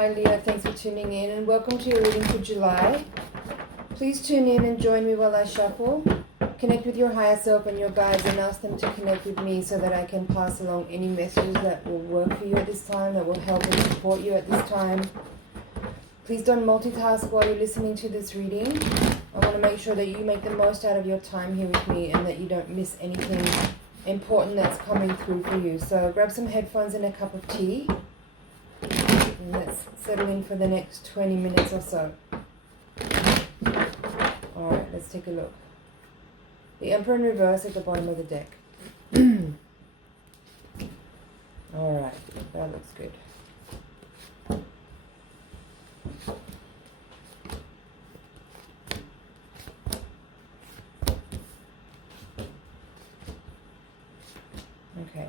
Hi Leo, thanks for tuning in and welcome to your reading for July. Please tune in and join me while I shuffle. Connect with your higher self and your guides and ask them to connect with me so that I can pass along any messages that will work for you at this time, that will help and support you at this time. Please don't multitask while you're listening to this reading. I want to make sure that you make the most out of your time here with me and that you don't miss anything important that's coming through for you. So grab some headphones and a cup of tea. And let's settle in for the next 20 minutes or so. Alright, let's take a look. The Emperor in reverse at the bottom of the deck. Alright, that looks good. Okay,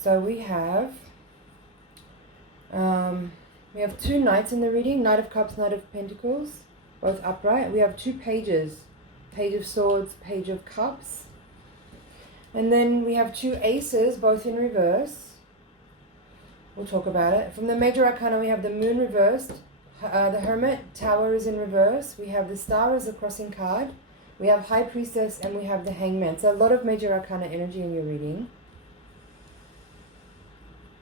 so we have two knights in the reading, Knight of Cups, Knight of Pentacles, both upright. We have two pages, Page of Swords, Page of Cups. And then we have two aces, both in reverse. We'll talk about it. From the Major Arcana, we have the Moon reversed, the Hermit, Tower is in reverse. We have the Star as a crossing card. We have High Priestess, and we have the Hangman. So a lot of Major Arcana energy in your reading.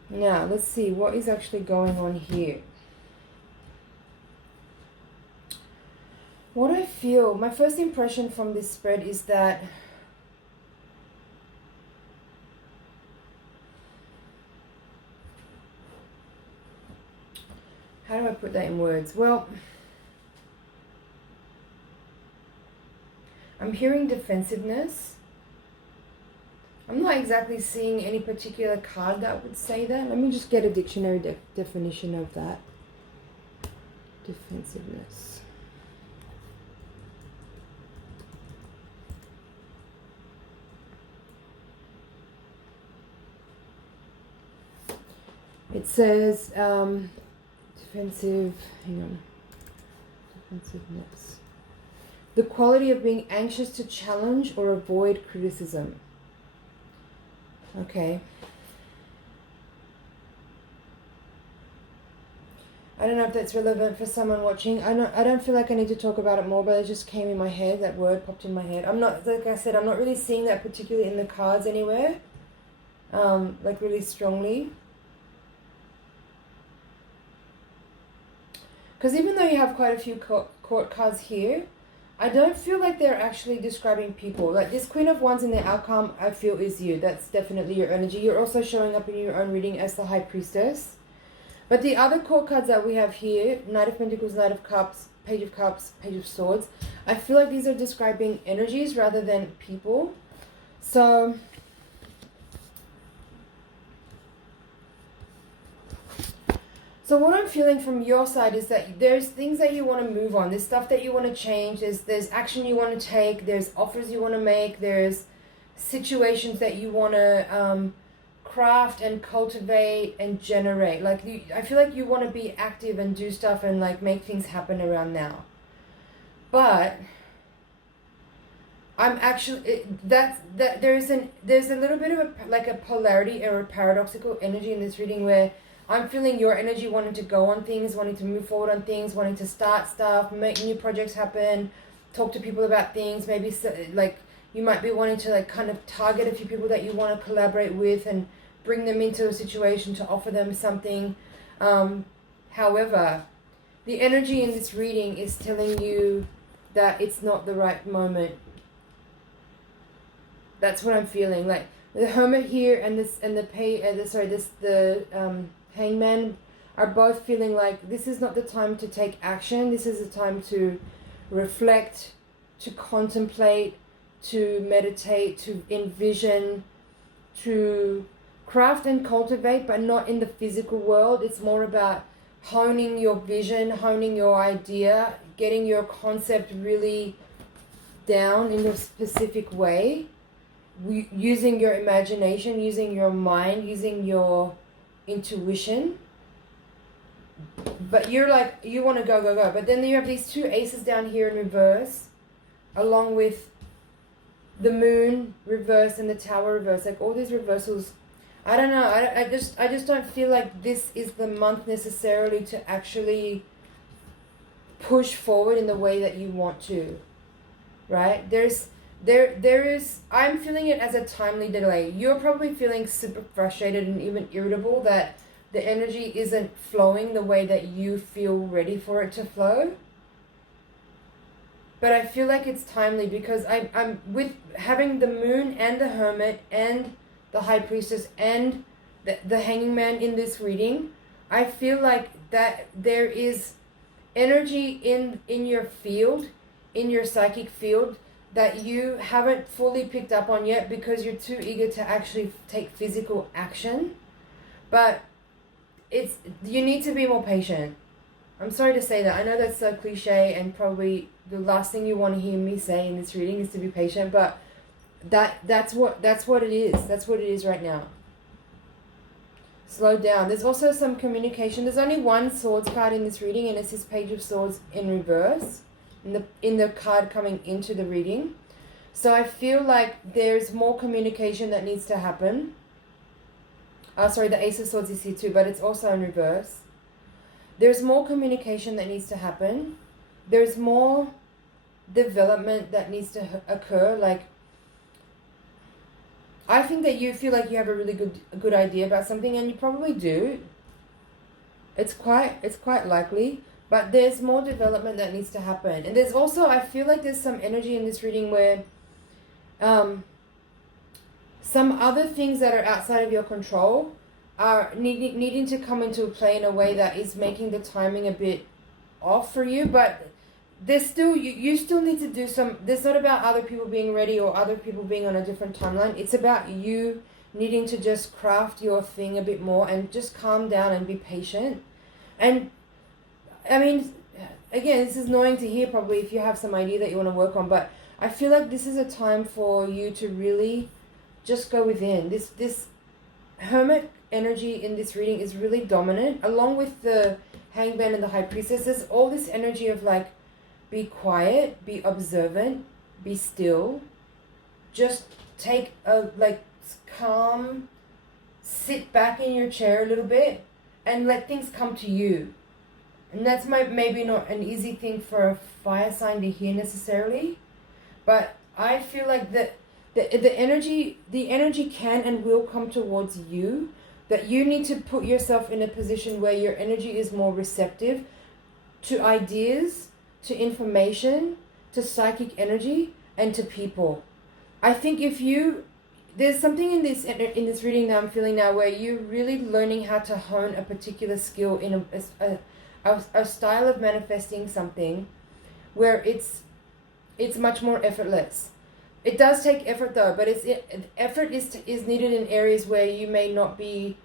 Now, let's see what is actually going on here. What I feel, my first impression from this spread is that how do I put that in words? Well, I'm hearing defensiveness. I'm not exactly seeing any particular card that would say that. Let me just get a dictionary definition of that. Defensiveness. It says defensive, hang on, defensiveness. The quality of being anxious to challenge or avoid criticism. Okay. I don't know if that's relevant for someone watching. I don't feel like I need to talk about it more, but it just came in my head. That word popped in my head. I'm not, like I said, I'm not really seeing that particularly in the cards anywhere. Like really strongly. Because even though you have quite a few court cards here, I don't feel like they're actually describing people. Like this Queen of Wands in the outcome, I feel is you. That's definitely your energy. You're also showing up in your own reading as the High Priestess. But the other court cards that we have here, Knight of Pentacles, Knight of Cups, Page of Swords, I feel like these are describing energies rather than people. So what I'm feeling from your side is that there's things that you want to move on. There's stuff that you want to change. There's action you want to take. There's offers you want to make. There's situations that you want to craft and cultivate and generate. Like I feel like you want to be active and do stuff and like make things happen around now. But I'm actually there's a little bit of a polarity or a paradoxical energy in this reading where I'm feeling your energy wanting to go on things, wanting to move forward on things, wanting to start stuff, make new projects happen, talk to people about things. Maybe like you might be wanting to like kind of target a few people that you want to collaborate with and bring them into a situation to offer them something. However, the energy in this reading is telling you that it's not the right moment. That's what I'm feeling. Like the Hermit here and the Hangman are both feeling like this is not the time to take action. This is the time to reflect, to contemplate, to meditate, to envision, to craft and cultivate, but not in the physical world. It's more about honing your vision, honing your idea, getting your concept really down in a specific way, using your imagination, using your mind, using your intuition. But you're like, you want to go. But then you have these two aces down here in reverse, along with the Moon reverse and the Tower reverse. Like all these reversals I don't know. I just don't feel like this is the month necessarily to actually push forward in the way that you want to, right? There is, I'm feeling it as a timely delay. You're probably feeling super frustrated and even irritable that the energy isn't flowing the way that you feel ready for it to flow. But I feel like it's timely because I'm with having the moon and the hermit and the high priestess and the hanging man in this reading. I feel like that there is energy in your field, in your psychic field, that you haven't fully picked up on yet because you're too eager to actually take physical action. But you need to be more patient. I'm sorry to say that. I know that's so cliche and probably the last thing you want to hear me say in this reading is to be patient, but that's what it is. That's what it is right now. Slow down. There's also some communication. There's only one swords card in this reading, and it's this Page of Swords in reverse in the card coming into the reading. So I feel like there's more communication that needs to happen. Sorry, the Ace of Swords is here too, but it's also in reverse. There's more communication that needs to happen. There's more development that needs to occur. Like, I think that you feel like you have a really good idea about something, and you probably do. It's quite likely, but there's more development that needs to happen. And there's also, I feel like there's some energy in this reading where some other things that are outside of your control are needing to come into play in a way that is making the timing a bit off for you, but there's still you still need to do some. It's not about other people being ready or other people being on a different timeline. It's about you needing to just craft your thing a bit more and just calm down and be patient. And I mean, again, this is annoying to hear probably if you have some idea that you want to work on, but I feel like this is a time for you to really just go within. This hermit energy in this reading is really dominant, along with the hangman and the high priestess. There's all this energy of like, be quiet, be observant, be still. Just take a calm, sit back in your chair a little bit and let things come to you. And that's maybe not an easy thing for a fire sign to hear necessarily, but I feel like the energy can and will come towards you, that you need to put yourself in a position where your energy is more receptive to ideas, to information, to psychic energy, and to people. I think there's something in this reading that I'm feeling now where you're really learning how to hone a particular skill in a style of manifesting something where it's much more effortless. It does take effort though, but effort is needed in areas where you may not be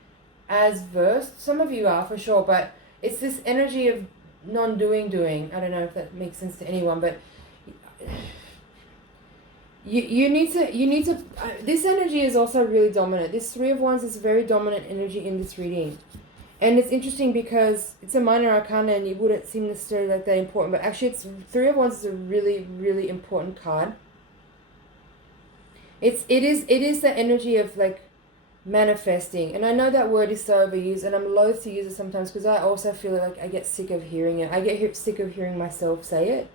as versed. Some of you are for sure, but it's this energy of doing. I don't know if that makes sense to anyone, but you need to. This energy is also really dominant. This Three of Wands is very dominant energy in this reading, and it's interesting because it's a minor arcana and it wouldn't seem necessarily like that important, but actually, Three of Wands is a really, really important card. It is the energy of like manifesting, and I know that word is so overused, and I'm loath to use it sometimes because I also feel like I get sick of hearing it. I get sick of hearing myself say it.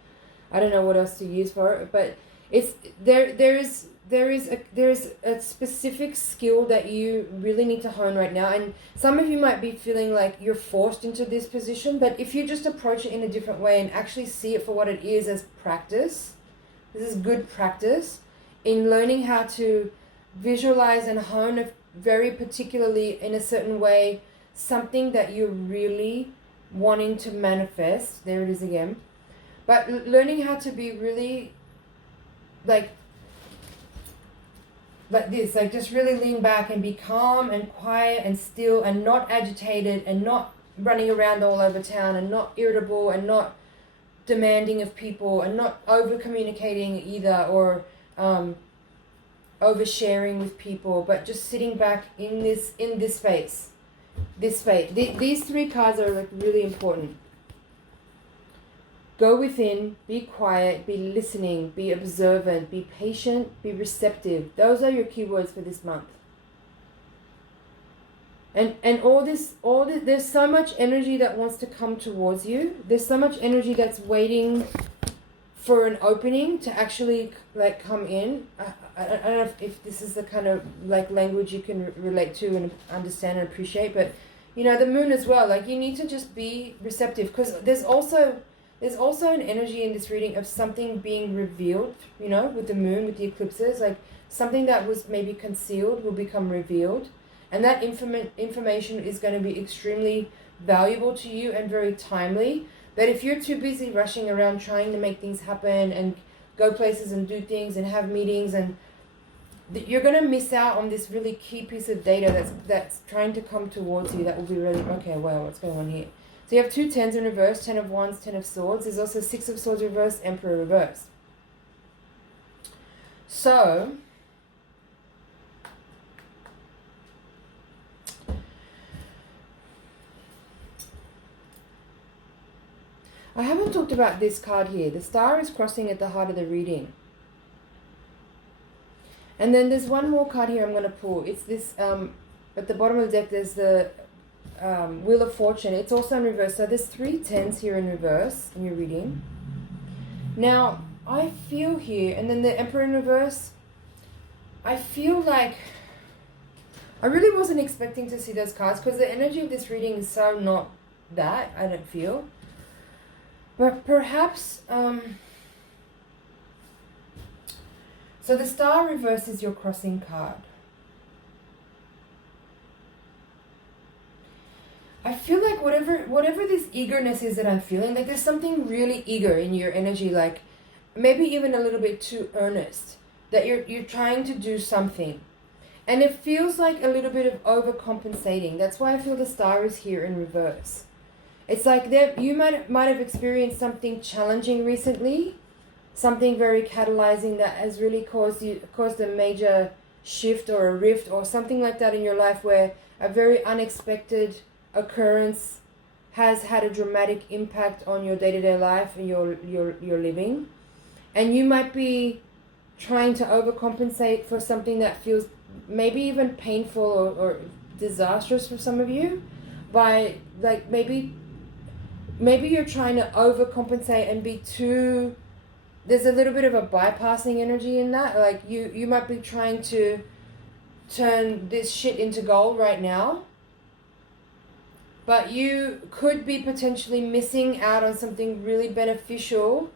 I don't know what else to use for it, but it's there is a specific skill that you really need to hone right now, and some of you might be feeling like you're forced into this position, but if you just approach it in a different way and actually see it for what it is as practice, this is good practice in learning how to visualize and hone very particularly in a certain way something that you're really wanting to manifest. There it is again. But learning how to be really like this, like just really lean back and be calm and quiet and still and not agitated and not running around all over town and not irritable and not demanding of people and not over communicating either or oversharing with people, but just sitting back in this space. These three cards are like really important. Go within, be quiet, be listening, be observant, be patient, be receptive. Those are your keywords for this month. And all this, there's so much energy that wants to come towards you. There's so much energy that's waiting for an opening to actually like come in. I don't know if this is the kind of like language you can relate to and understand and appreciate, but you know, the moon as well, like you need to just be receptive, because there's also an energy in this reading of something being revealed, you know, with the moon, with the eclipses, like something that was maybe concealed will become revealed. And that information is going to be extremely valuable to you and very timely. But if you're too busy rushing around trying to make things happen and go places and do things and have meetings, and you're going to miss out on this really key piece of data that's trying to come towards you. That will be really, okay, wow, what's going on here? So you have 2 10s in reverse, 10 of Wands, 10 of Swords. There's also 6 of Swords reverse, Emperor reverse. So I haven't talked about this card here. The star is crossing at the heart of the reading. And then there's one more card here I'm going to pull. It's this, at the bottom of the deck, there's the Wheel of Fortune. It's also in reverse. So there's 3 10s here in reverse in your reading. Now, I feel here, and then the Emperor in reverse, I feel like I really wasn't expecting to see those cards, because the energy of this reading is so not that, I don't feel. But perhaps, so the Star reverse is your crossing card. I feel like whatever this eagerness is that I'm feeling, like there's something really eager in your energy, like maybe even a little bit too earnest, that you're trying to do something. And it feels like a little bit of overcompensating. That's why I feel the Star is here in reverse. It's like that you might have experienced something challenging recently, something very catalyzing that has really caused a major shift or a rift or something like that in your life, where a very unexpected occurrence has had a dramatic impact on your day-to-day life and your living. And you might be trying to overcompensate for something that feels maybe even painful or disastrous for some of you, by like maybe you're trying to overcompensate and be too, there's a little bit of a bypassing energy in that. Like you might be trying to turn this shit into gold right now, but you could be potentially missing out on something really beneficial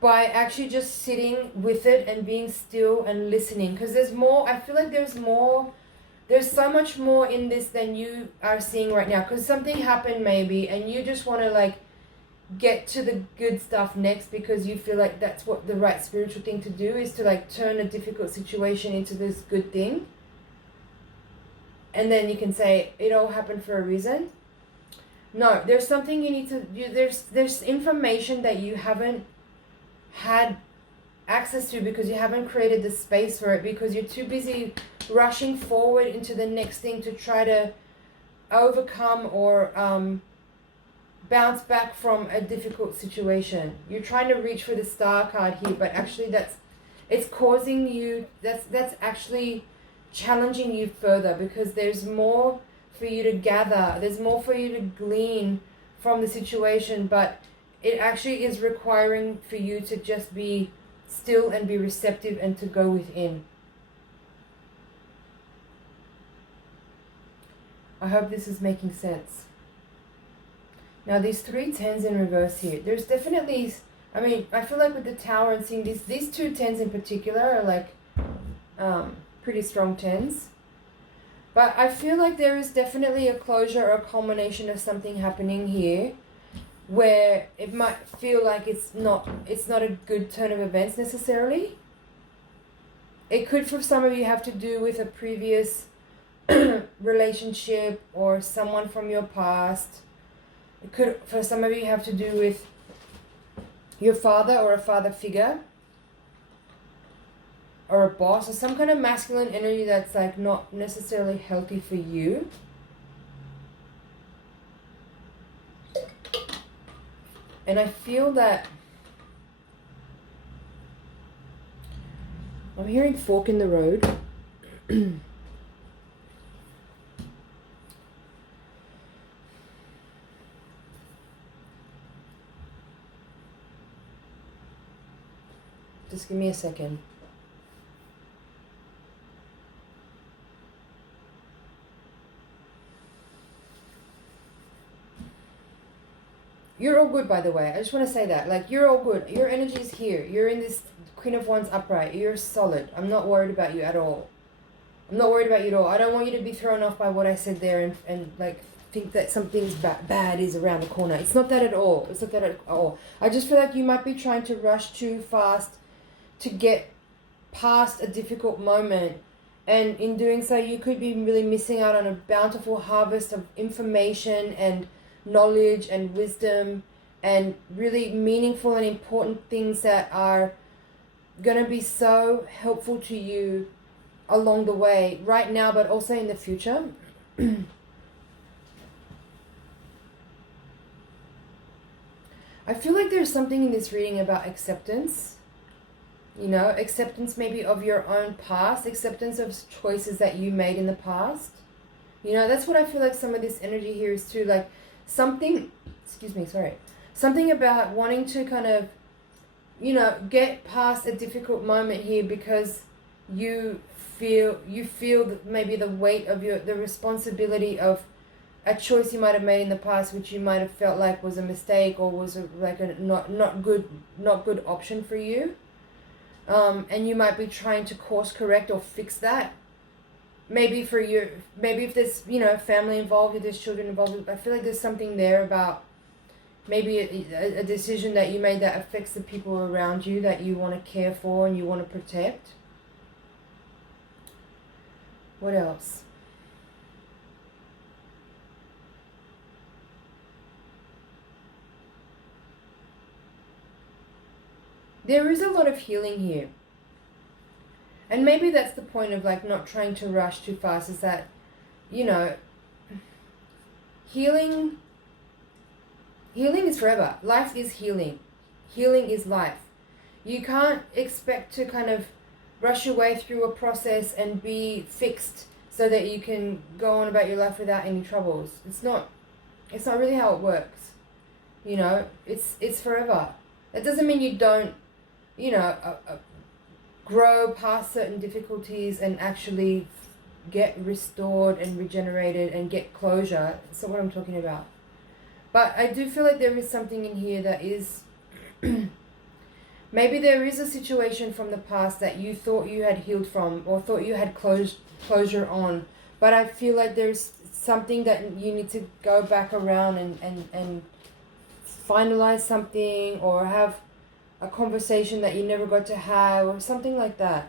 by actually just sitting with it and being still and listening. Because there's more, I feel like there's so much more in this than you are seeing right now. Because something happened maybe, and you just want to like get to the good stuff next, because you feel like that's what the right spiritual thing to do is, to like turn a difficult situation into this good thing. And then you can say it all happened for a reason. No, there's something you need to do. There's information that you haven't had access to because you haven't created the space for it, because you're too busy rushing forward into the next thing to try to overcome or bounce back from a difficult situation. You're trying to reach for the Star card here, but actually it's causing you, that's actually challenging you further, because there's more for you to gather, there's more for you to glean from the situation, but it actually is requiring for you to just be still and be receptive and to go within. I hope this is making sense. Now these 3 10s in reverse here, there's definitely, I mean, I feel like with the Tower and seeing these 2 10s in particular are like pretty strong 10s. But I feel like there is definitely a closure or a culmination of something happening here, where it might feel like it's not a good turn of events necessarily. It could, for some of you, have to do with a previous relationship or someone from your past. It could, for some of you, have to do with your father or a father figure, or a boss, or some kind of masculine energy that's like not necessarily healthy for you. And I feel that I'm hearing fork in the road. Just give me a second. You're all good, by the way. I just want to say that. Like, you're all good. Your energy is here. You're in this Queen of Wands upright. You're solid. I'm not worried about you at all. I'm not worried about you at all. I don't want you to be thrown off by what I said there and like, think that something's bad is around the corner. It's not that at all. It's not that at all. I just feel like you might be trying to rush too fast to get past a difficult moment. And in doing so, you could be really missing out on a bountiful harvest of information and knowledge and wisdom and really meaningful and important things that are going to be so helpful to you along the way right now, but also in the future. I feel like there's something in this reading about acceptance. You know, acceptance maybe of your own past, acceptance of choices that you made in the past. You know, that's what I feel like some of this energy here is too. Like something about wanting to kind of, you know, get past a difficult moment here because you feel maybe the weight of the responsibility of a choice you might have made in the past, which you might have felt like was a mistake or was like a not good option for you. And you might be trying to course correct or fix that. Maybe if there's, you know, family involved, if there's children involved, I feel like there's something there about maybe a decision that you made that affects the people around you that you want to care for and you want to protect. What else? There is a lot of healing here. And maybe that's the point of like not trying to rush too fast, is that, you know, healing is forever. Life is healing. Healing is life. You can't expect to kind of rush your way through a process and be fixed so that you can go on about your life without any troubles. It's not really how it works. You know, it's forever. That doesn't mean you don't, you know, grow past certain difficulties and actually get restored and regenerated and get closure. That's not what I'm talking about. But I do feel like there is something in here that is maybe there is a situation from the past that you thought you had healed from or thought you had closure on, but I feel like there's something that you need to go back around and finalize something or have a conversation that you never got to have or something like that.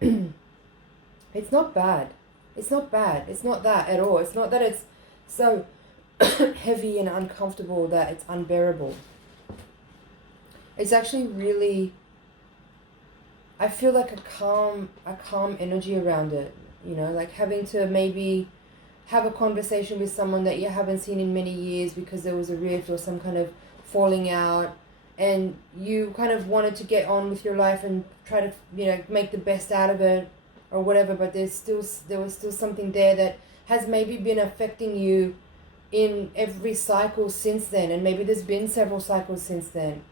It's not bad. It's not bad. It's not that at all. It's not that it's so heavy and uncomfortable that it's unbearable. It's actually really, I feel like a calm energy around it. You know, like having to maybe have a conversation with someone that you haven't seen in many years because there was a rift or some kind of falling out, and you kind of wanted to get on with your life and try to, you know, make the best out of it or whatever, but there was still something there that has maybe been affecting you in every cycle since then, and maybe there's been several cycles since then.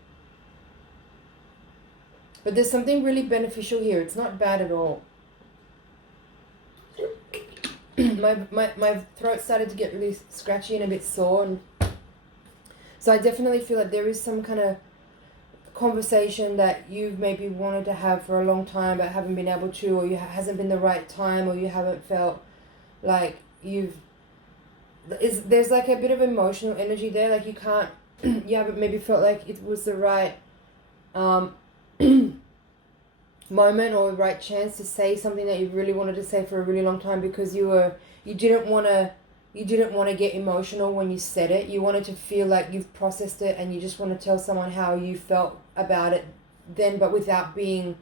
But there's something really beneficial here. It's not bad at all. my throat started to get really scratchy and a bit sore, and so I definitely feel like there is some kind of conversation that you've maybe wanted to have for a long time but haven't been able to, or hasn't been the right time, or you haven't felt like there's like a bit of emotional energy there, like you haven't maybe felt like it was the right moment or right chance to say something that you really wanted to say for a really long time, because you didn't want to get emotional when you said it. You wanted to feel like you've processed it and you just want to tell someone how you felt about it then, but without being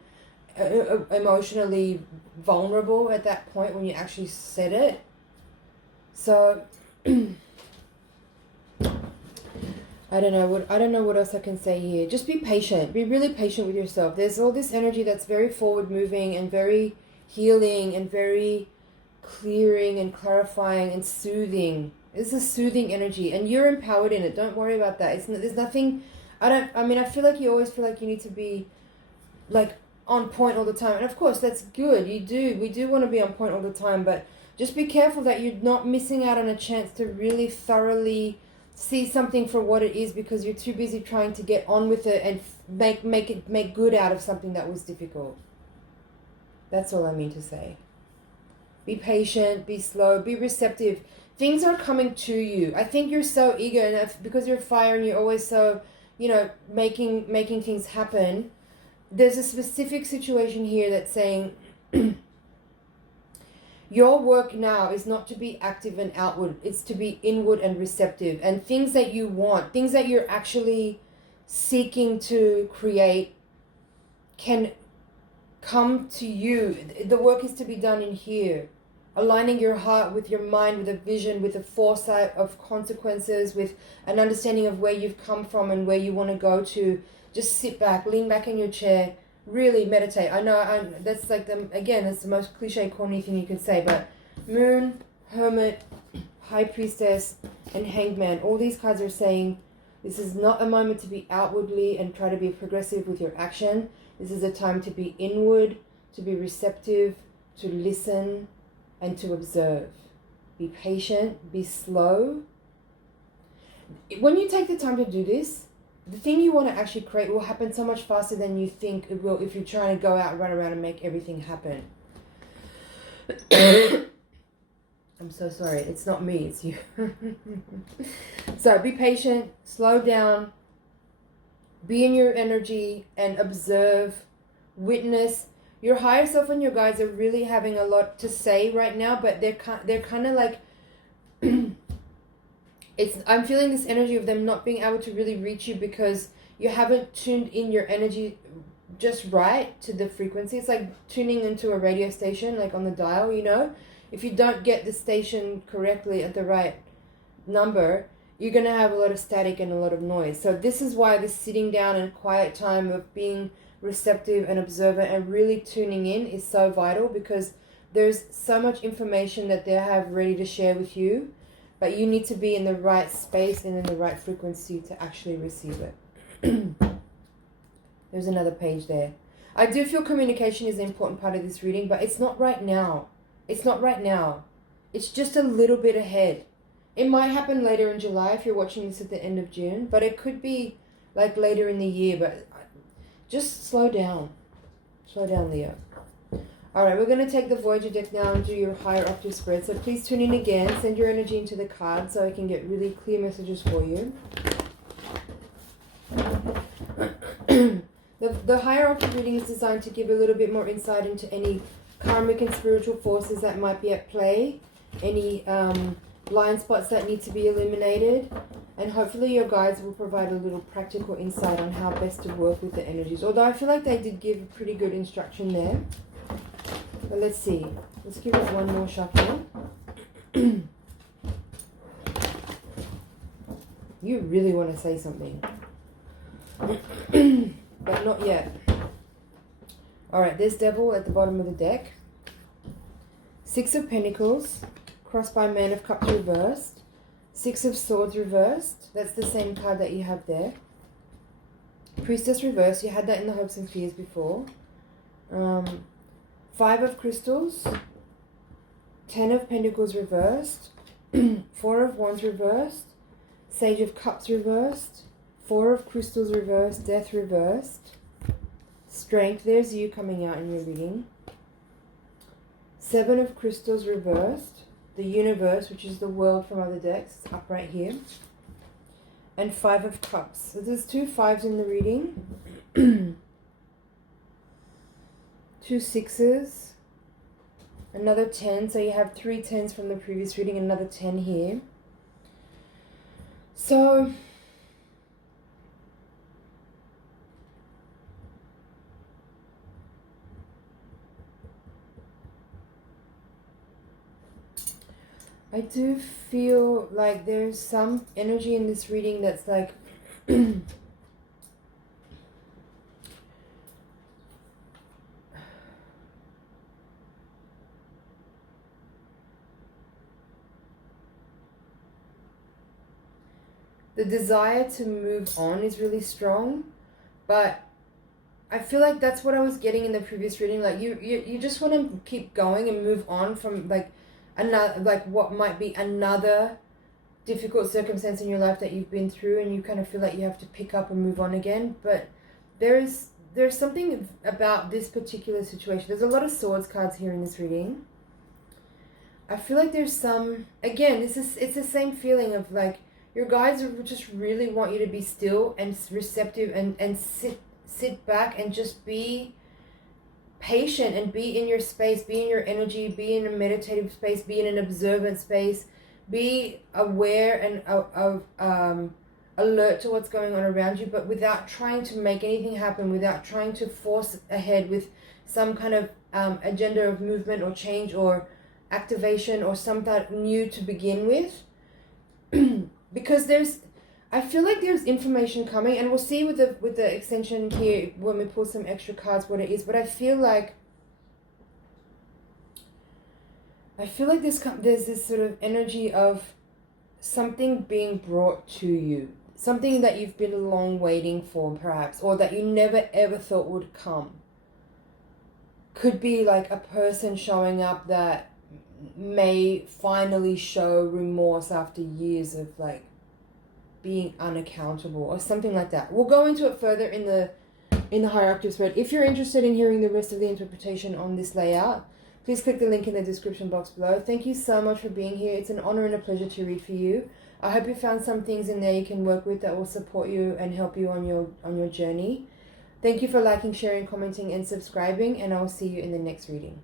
emotionally vulnerable at that point when you actually said it. So I don't know what else I can say here. Just be patient. Be really patient with yourself. There's all this energy that's very forward moving and very healing and very clearing and clarifying and soothing. It's a soothing energy, and you're empowered in it. Don't worry about that. There's nothing. I feel like you always feel like you need to be like on point all the time. And of course, that's good. We do want to be on point all the time, but just be careful that you're not missing out on a chance to really thoroughly see something for what it is, because you're too busy trying to get on with it and make good out of something that was difficult. That's all I mean to say. Be patient, be slow, be receptive. Things are coming to you. I think you're so eager, and because you're fire and you're always so, making things happen. There's a specific situation here that's saying your work now is not to be active and outward. It's to be inward and receptive. And things that you want, things that you're actually seeking to create can come to you. The work is to be done in here. Aligning your heart with your mind, with a vision, with a foresight of consequences, with an understanding of where you've come from and where you want to go to. Just sit back, lean back in your chair, really meditate. I know that's like it's the most cliche, corny thing you can say, but Moon, Hermit, High Priestess, and Hanged Man, all these cards are saying this is not a moment to be outwardly and try to be progressive with your action. This is a time to be inward, to be receptive, to listen, and to observe. Be patient, be slow. When you take the time to do this, the thing you want to actually create will happen so much faster than you think it will if you're trying to go out and run around and make everything happen. I'm so sorry. It's not me, it's you. So be patient, slow down, be in your energy and observe, witness. Your higher self and your guides are really having a lot to say right now, but they're kind of like... I'm feeling this energy of them not being able to really reach you because you haven't tuned in your energy just right to the frequency. It's like tuning into a radio station, like on the dial, If you don't get the station correctly at the right number, you're going to have a lot of static and a lot of noise. So this is why the sitting down and quiet time of being receptive and observant and really tuning in is so vital, because there's so much information that they have ready to share with you. But you need to be in the right space and in the right frequency to actually receive it. There's another page there. I do feel communication is an important part of this reading, but it's not right now. It's not right now. It's just a little bit ahead. It might happen later in July if you're watching this at the end of June, but it could be like later in the year. But just slow down. Slow down, Leo. Alright, we're going to take the Voyager deck now and do your Higher Octave spread. So please tune in again. Send your energy into the card so I can get really clear messages for you. The Higher Octave reading is designed to give a little bit more insight into any karmic and spiritual forces that might be at play. Any blind spots that need to be eliminated. And hopefully your guides will provide a little practical insight on how best to work with the energies. Although I feel like they did give pretty good instruction there. But let's see. Let's give it one more shuffle. You really want to say something. But not yet. Alright, there's Devil at the bottom of the deck. Six of Pentacles, crossed by Man of Cups reversed. Six of Swords reversed. That's the same card that you have there. Priestess reversed. You had that in the Hopes and Fears before. Five of Crystals. 10 of Pentacles reversed. 4 of Wands reversed. Sage of Cups reversed. 4 of Crystals reversed. Death reversed. Strength. There's you coming out in your reading. 7 of Crystals reversed. The Universe, which is the world from other decks, up right here. And 5 of Cups. So there's 2 5s in the reading. 2 6s. Another 10. So you have 3 10s from the previous reading. Another 10 here. So I do feel like there's some energy in this reading that's like the desire to move on is really strong, but I feel like that's what I was getting in the previous reading. Like you just want to keep going and move on from like another, like what might be another difficult circumstance in your life that you've been through, and you kind of feel like you have to pick up and move on again. But there's something about this particular situation. There's a lot of swords cards here in this reading. I feel like there's some, again, it's the same feeling of like your guides just really want you to be still and receptive and sit back and just be patient and be in your space, be in your energy, be in a meditative space, be in an observant space, be aware and alert to what's going on around you, but without trying to make anything happen, without trying to force ahead with some kind of agenda of movement or change or activation or something new to begin with. Because I feel like there's information coming, and we'll see with the extension here when we pull some extra cards what it is. But I feel like there's this sort of energy of something being brought to you, something that you've been long waiting for, perhaps, or that you never ever thought would come. Could be like a person showing up that may finally show remorse after years of like being unaccountable or something like that. We'll go into it further in the Higher Octave spread. If you're interested in hearing the rest of the interpretation on this layout, please click the link in the description box below. Thank you so much for being here. It's an honor and a pleasure to read for you. I hope you found some things in there you can work with that will support you and help you on your journey. Thank you for liking, sharing, commenting, and subscribing, and I will see you in the next reading.